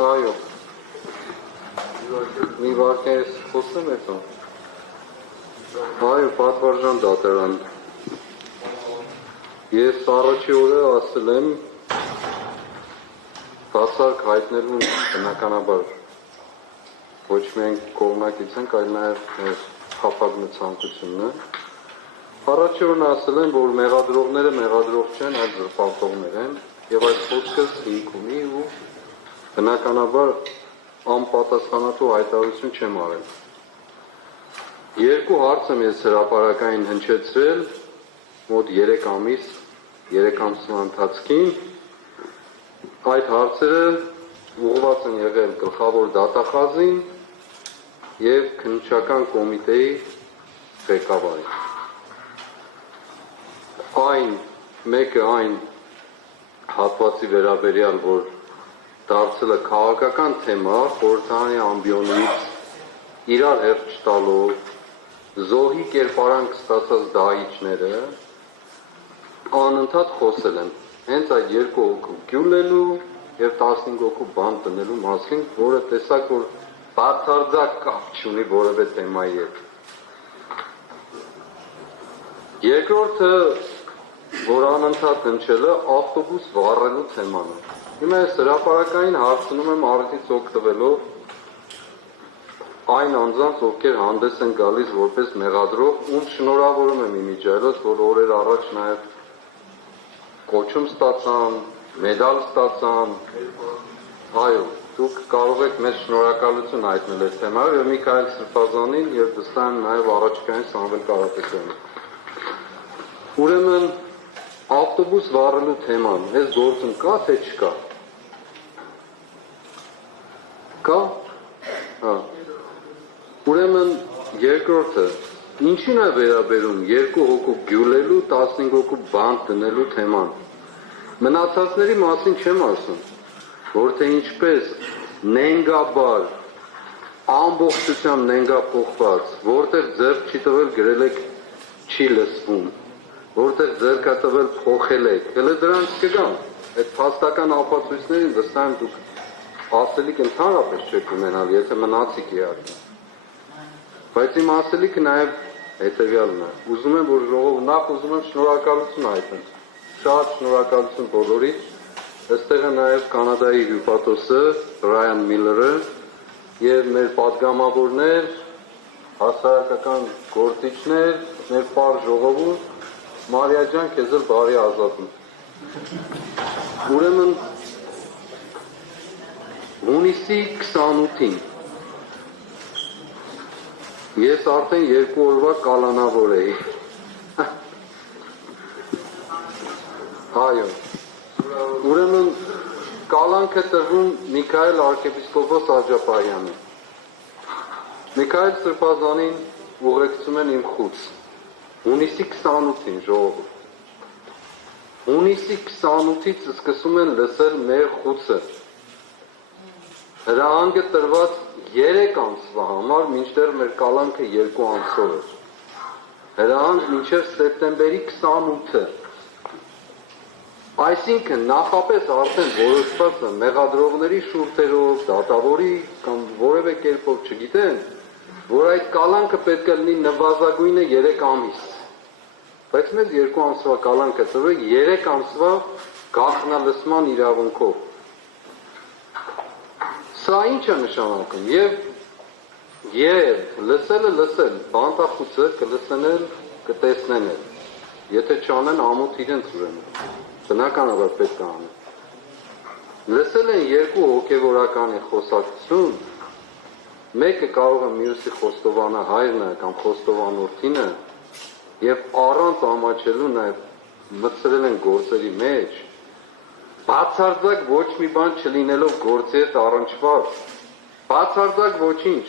Այո, մի վարկես խոսեմ էտո, այո, պատվարժան դատարան, ես առաջի օրը ասել եմ բացարկ հայտնելու բնականաբար ոչ միայն կողմնակից ենք, այլ նաև խափագնը ցանկությունն է, առաջի օրն ասել եմ, որ մեղադրողները մեղադրող չեն, այլ զրպարտողներ են, և այդ խոսքս հիմք ունի ու բնականաբար անպատասխանատու հայտարարություն չեմ արել։ Երկու հարց եմ ես հրապարակային հնչեցրել մոտ 3 ամսվա ընթացքին, այդ հարցերը ուղղված են եղել գլխավոր դատախազին և քննչական կոմիտեի ղեկավարին։ Մեկը այն հատվածի վերաբերյալ, որ դարձել է քաղաքական թեմա, խորհրդարանի ամբիոնից իրար հերթ չտալով, զոհի կերպարանք ստացած դահիճները անընդհատ խոսել են հենց այդ 2 հոգու գյուլելու և 15 հոգու բան տնելու մասին, որը տեսակ, որ բացարձակ կապ չունի որևէ թեմայի հետ։ Երկրորդը, որ անընդհատ հնչել է, ավտոբուս վառելու թեման է։ Հիմա ես հրապարակային հարցնում եմ առիթից օգտվելով այն անձանց, ովքեր հանդես են գալիս որպես մեղադրող, ում շնորհավորում եմ իմիջիայլոց, որ օրեր առաջ նաև կոչում ստացան, մեդալ ստացան, այո, դուք կարող եք մեծ շնորհակալություն հայտնել այդ թեմայով և Միքայել Սրբազանին և վստահ եմ նաև առաջիկային Սամվել Կարապետյանին։ Ուրեմն ավտոբուս վառելու թեման, այս գործում կա, թե չկա։ Կա։ Ուրեմն երկրորդը, ինչին է վերաբերում 2 հոգու գյուլելու, 15 հոգու բանտ դնելու թեման։ Մնացածների մասին չեմ ասում, որ թե ինչպես նենգաբար, ամբողջությամբ նենգափոխված, որտեղ ձեռք չի տվել գրել եք չի լսվում, որտեղ ձեռք է տվել փոխել եք, հələ դրանց կգան, այդ փաստական ապացույցներին վստահ եմ դուք ասելիք ընդհանրապես չեք ունենալ, եթե մնացիք իհարկե։ Բայց իմ ասելիքը նաև հետևյալն է, ուզում եմ, որ ժողովը նախ ուզում եմ շնորհակալություն հայտնել, շատ շնորհակալություն բոլորից, այստեղ է նաև Կանադայի հյուպատոսը Ռայան Միլլերը և մեր պատգամավորներ, հասարակական գործիչներ, մեր պար ժողովուրդ, Մարիա ջան, քեզ էլ բարի ազատում։ Ուրեմն հունիսի 28-ին ես արդեն 2 օրվա կալանավոր էի։ Այո։ Ուրեմն կալանքը տրվում Միքայել arczepiskopos Աջապարյանի։ Միքայել Սրբազանին ուղեկցում են իմ խուց։ Հունիսի 28-ին ժողովուրդ։ Հունիսի 28-ից սկսում են լսել մեր խուցը։ Հրահանգը տրված 3 ամսվա համար, մինչդեռ մեր կալանքը 2 ամսով էր։ Հրահանգ մինչև սեպտեմբերի 28-ը։ Այսինքն նախապես արդեն որոշված է մեղադրողների շուրթերով, դատավորի կամ որևէ կերպով չգիտեն, որ այդ կալանքը պետք է լինի նվազագույնը 3 ամիս։ Բայց մեզ 2 ամսվա կալանքը տրվել 3 ամսվա գաղտնալսման իրավունքով։ Սա ինչ է նշանակում, և Եվ լսել, բանտախուցը կլսնել, կտեսնեն էլ, եթե չանեն ամոթ իրենց ուրեմն, բնականաբար պետք է անեն։ Լսել են երկու հոգևորականի խոսակցություն, մեկը կարող է մյուսի խոստովանը հայրն է կամ խոստովանորդինը, եւ առանց ամաչելու նաև մտցրել են գործերի մեջ, բացարձակ ոչ մի բան չլինելով գործի հետ առնչված, բացարձակ ոչինչ,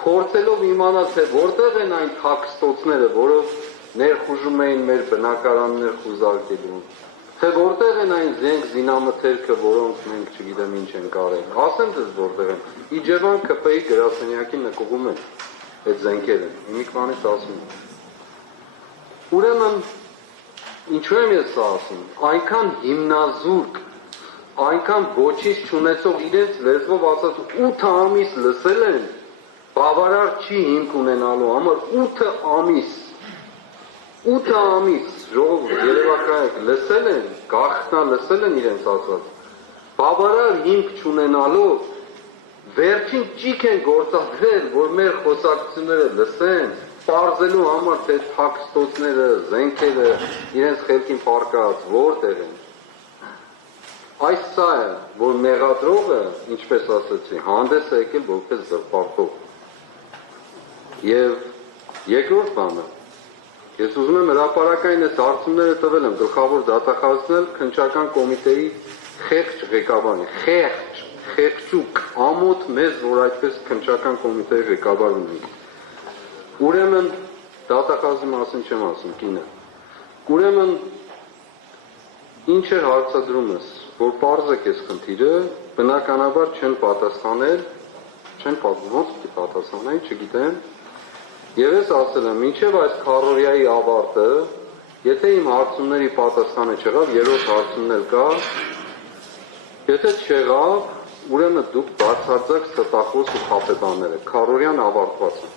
փորձելով իմանալ, թե որտեղ են այն թաքստոցները, որով ներխուժում էին մեր բնակարաններ խուզարկելու, թե որտեղ են այն զենք զինամթերքը, որոնց մենք չգիտեմ ինչ են կարել, ասեմ դες որտեղ են, Իջևան ԿՊ-ի գրասենյակի նկուղում են այդ զենքերը, իմիք բանից ասում են։ Ուրեմն, ինչու եմ ես սա ասում, այնքան հիմնազուրկ, այնքան ոչինչ չունեցող իրենց լեզվով ասած 8 ամիս լսել են, բավարար չի հիմք ունենալու համար 8 ամիս ժողովուրդ երևակայեք լսել են, գաղտնա լսել են իրենց ասած, բավարար հիմք չունենալով վերջին ճիք են գործադրել, որ մեր խոսակցությունները լսեն, պարզելու համար, թե թաքստոցները, զենքերը, իրենց խելքին պարկած, որտեղ են։ Այս սա է, որ մեղադրողը, ինչպես ասացի, հանդես է եկել որպես զրպարտող։ Եվ երկրորդ բանը, ես ուզում եմ հրապարակային այս հարցումները տվել եմ, գլխավոր դատախազնել քննչական կոմիտեի խեղճ ղեկավարին, խեղճուկ, ամոթ մեզ, որ այդպես քննչական կոմիտեի ղեկավար ունենք։ Ուրեմն դատախազի մասին չեմ ասում, կինը։ Ուրեմն ինչ է հարցադրումս, որ պարզ է քեզ խնդիրը, բնականաբար չեն պատասխանել, ոնց պիտի պատասխանեն, չգիտեմ։ Եվ ես ասել եմ, մինչև այս քառորյայի ավարտը, եթե իմ հարցումների պատասխանը չեղավ, երրորդ հարցումն էլ կա, եթե չեղավ, ուրեմն դուք բացարձակ ստախոս ու խաբեբաներ եք, քառորյան ավարտված է,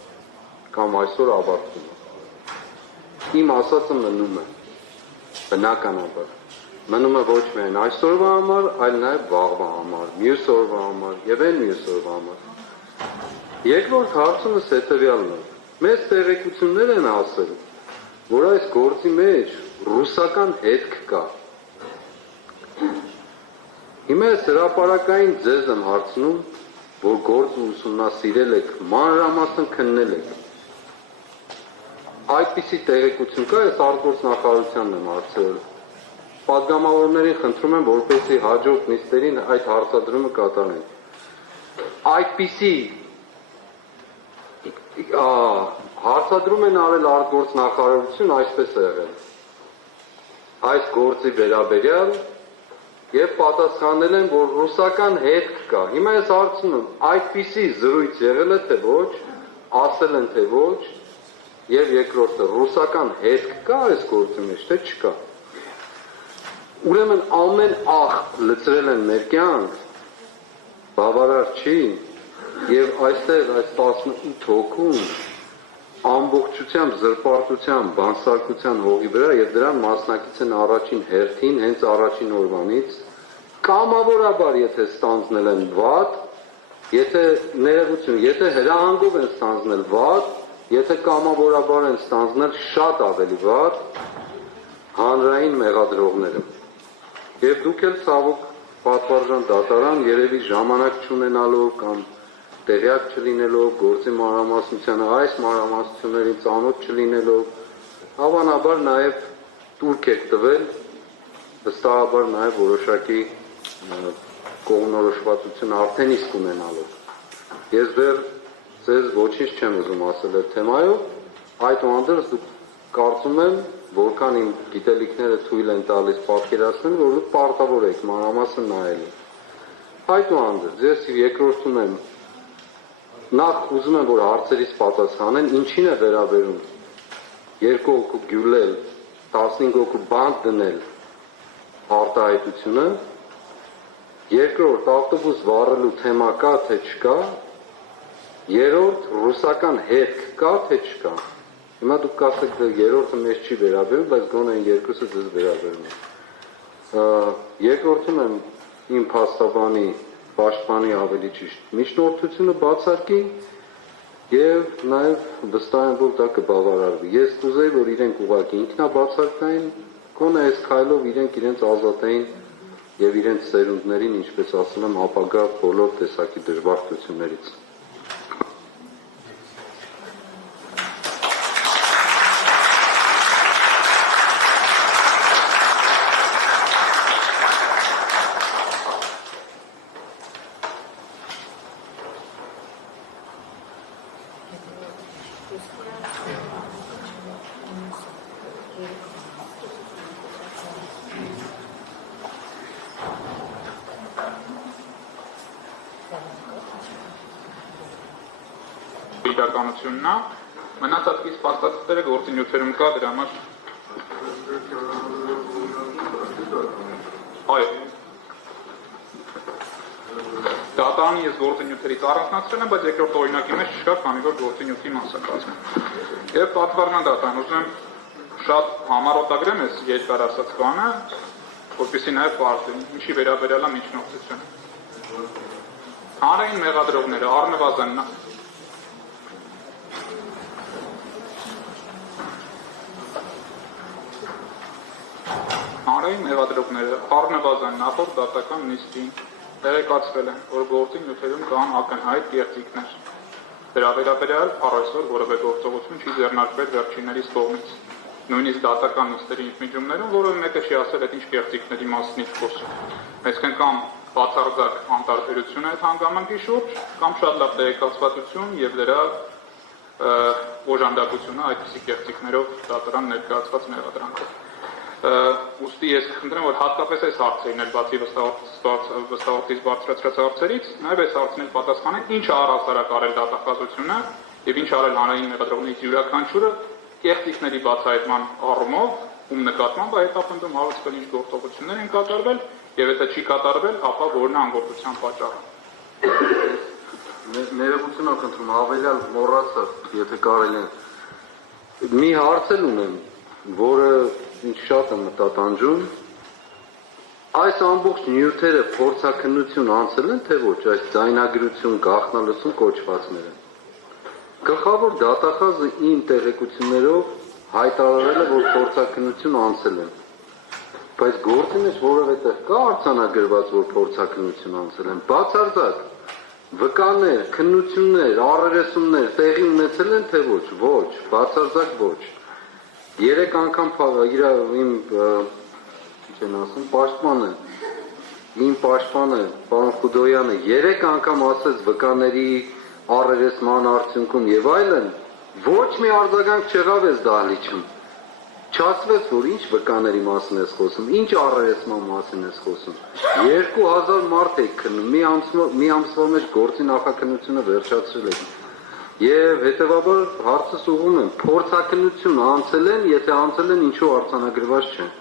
կամ այսօր ավարտվում է։ Իմ ասածը մնում է, բնականաբար, մնում է ոչ միայն այսօրվա համար, այլ նաև վաղվա համար, մյուս օրվա համար եւ այն մյուս օրվա համար։ Երկրորդ հարցումս հետեւյալն է։ Մեծ տեղեկություններ են ասել, որ այս գործի մեջ ռուսական հետք կա։ Հիմա ես հրապարակային ձեզ եմ հարցնում, որ գործը ուսումնասիրել եք, մանրամասն քննել եք։ Այդպիսի տեղեկություն կա, ես արտգործնախարարությանն եմ հարցրել։ Պատգամավորներին խնդրում եմ, որպեսզի հաջորդ նիստերին այդ հարցադրումը կատարեն։ Այդպիսի հարցադրում են արել արտգործնախարարություն, այսպես է եղել։ Այս գործի վերաբերյալ եւ պատասխանել են, որ ռուսական հետք կա։ Հիմա ես հարցնում եմ, այդպիսի զրույց եղել է թե ոչ, ասել են թե ոչ, եւ երկրորդը ռուսական հետք կա այս գործի մեջ, թե չկա։ Ուրեմն ամեն աղ լծրել են մեր կյանք, բավարար չի, եւ այստեղ այս 18 հոգուն ամբողջությամբ զրպարտության, բանսարկության հողի վրա եւ դրան մասնակից են առաջին հերթին, հենց առաջին օրվանից, կամավորաբար եթե ստանձնել են վատ, եթե ներողություն, եթե հրահանգով են ստանձնել վատ, եթե կամավորաբար են ստանձնել շատ ավելի վատ, հանրային մեղադրողները։ Եվ դուք էլ ցավոք պատվարժան դատարան երևի ժամանակ չունենալով կամ տեղյակ չլինելով, գործի մանրամասնությանը, այս մանրամասնություններին ծանոթ չլինելով, հավանաբար նաև տուրք եք տվել, վստահաբար նաև որոշակի կողմնորոշվածություն արդեն իսկ ունենալով։ Ես դեռ ձեզ ոչինչ չեմ ուզում ասել այդ թեմայով, այդուհանդերձ դուք կարծում եմ, որքան իմ գիտելիքները թույլ են տալիս պատկերացնել, որ դուք պարտավոր եք մանրամասն նայելու։ Այդուհանդերձ ես երկրորդում եմ, նախ ուզում եմ, որ հարցերից պատասխանեն, ինչին է վերաբերում 2 հոգու գյուլել, 15 հոգու բանտ դնել արտահայտությունը, երկրորդ ավտոբուս վառելու թեմա կա, թե չկա, երրորդ ռուսական հետք կա, թե չկա։ Հիմա դուք կասեք, երրորդը մեզ չի վերաբերում, բայց գոնե այն երկուսը ձեզ վերաբերում է։ Երկրորդում եմ իմ փաստաբանի պաշտպանի ավելի ճիշտ միջնորդությունը բացարկի եւ նաեւ վստահ եմ, որ դա կբավարարվի։ Ես կուզեի, որ իրենք ուղղակի ինքնաբացարկային, գոնե այս քայլով իրենք իրենց ազատային եւ իրենց սերունդներին, ինչպես ասում եմ, ապագա բոլոր տեսակի դժբախտություններից։ Իրականությունն է, մնացած իսկ փաստաթղթերը գործի նյութերում կա, դրա համար այո դատանի ես գործի նյութերից առանձնացրել եմ, բայց երկրորդ օրինակի մեջ չկա, քանի որ գործի նյութի մասը կազմում եւ պատվառնա դատան ուզում եմ շատ համառոտագրեմ ես երկար ասած բանը, որպեսզի նաեւ պարզվի ինչի վերաբերյալ է միջնորդությունը հանրային մեղադրողները առնվազն հանրային մեղադրողները առնվազն նախորդ դատական նիստին տեղեկացվել են, որ գործի նյութերում կան ակնհայտ կեղծիքներ։ Դրա վերաբերյալ առայժմ որևէ գործողություն չի ձեռնարկվել վերջիններիս կողմից։ Նույնիսկ դատական նիստերի ընդմիջումներում որևէ մեկը չի ասել այդ ինչ կեղծիքների մասին է խոսում։ Այսինքն կամ բացարձակ անտարբերություն է այդ հանգամանքի շուրջ, կամ շատ լավ տեղեկացվածություն եւ դրա օժանդակությունը այդպիսի կեղծիքներով դատարան ներկայացված մեղադրանքով։ Ուստի ես կխնդրեմ, որ հատկապես այս հարցերին էլ բացի վստահորդից բարձրացրած հարցերից, նաև այս հարցին պատասխանենք, ինչ է առհասարակ արել դատախազությունը եւ ինչ արել հանրային մեղադրողներից յուրաքանչյուրը կեղծիքների բացահայտման առումով, ում նկատմամբ հետապնդում հավասար ինչ գործողություններ են կատարվել եւ եթե չի կատարվել, ապա որն է անգործության պատճառը։ Ներողություն եմ խնդրում, հավելյալ մոռացա, եթե կարելի է։ Մի հարց էլ ունեմ, որը ինչ շատ եմ մտատանջում, այս ամբողջ նյութերը փորձաքննություն անցել են, թե ոչ, այս ձայնագրություն, գաղտնալսում կոչվածները։ Գլխավոր դատախազը իմ տեղեկություններով հայտարարել է, որ փորձաքննություն անցել են, բայց գործի մեջ որևէ տեղ կա արձանագրված, որ փորձաքննություն անցել են, բացարձակ վկաներ, քննություններ, առերեսումներ տեղի ունեցել են, թե ոչ, ոչ, բացարձակ ոչ։ 3 անգամ իմ պաշտպանը, իմ պաշտպանը, պարոն Խուդոյանը 3 անգամ ասեց վկաների առերեսման արդյունքում եւ այլն, ոչ մի արձագանք չեղավ այս դահլիճում։ Չասվեց, որ ինչ վկաների մասին ես խոսում, ինչ առերեսման մասին ես խոսում։ 2000 մարդ եք քննում, մի ամսվա մեջ գործի նախաքննությունը վերջացրել եք։ Եվ հետևաբար հարցս ուղղում եմ, փորձաքննություն անցել են, եթե անցել են, ինչու արձանագրված չեն։